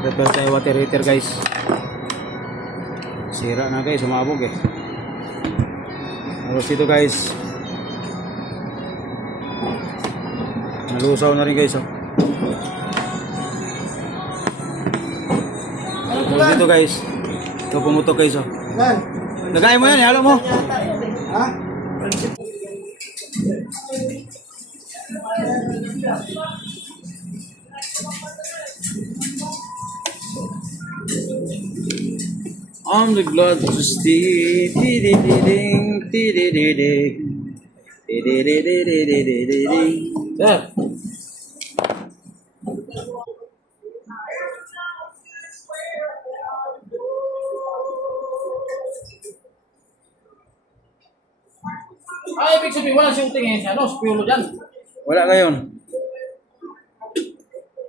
Repair tayo water heater guys. Sira na guys, sumabog eh. Tapos dito guys, nalusaw na rin guys oh. Tapos dito guys, ito pumutok guys oh. Lagay mo yan, halo mo. Ha? I'm the glad to see. Ding, ding. Sir. Ay, ibig sabihin, walang shooting eh. Ano, spiyulo dyan. Wala ngayon.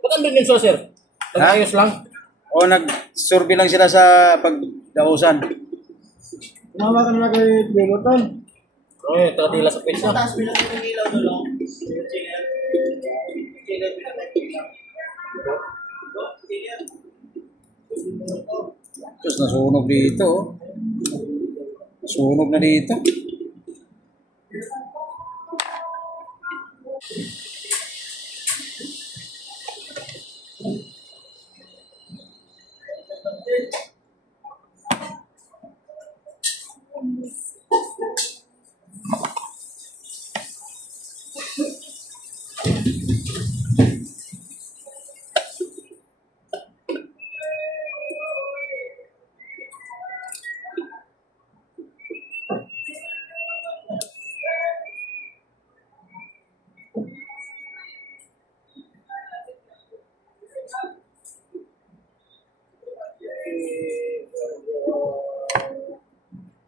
Ba't andun yun, sir? Nag-ayos lang. O nag-survey lang sila sa pagdausan. Tumama ka na kay Piloton. Ay, tadila sa page na. Taas bilang ng ilaw doon. Tapos nasunog dito oh. Sunog na dito.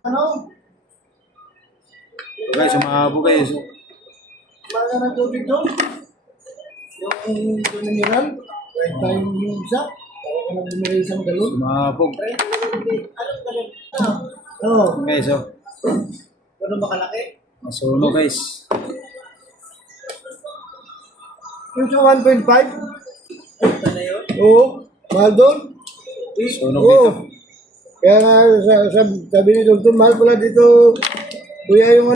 Ano? Guys, sumabog guys. Mga ng tubig doon? Yung tunaniran? Right time yung isa? Para ka nang bumili isang galon? Sumabog. Anong galon? Oo. Guys oh. Ganun ba kalaki? Nasunog guys. Yung sa 1.5? Ito na yun. Oo. Mahal doon? Sunog Oo. dito. Kaya nga sabi ni Dr. mahal pala dito. Kuya yung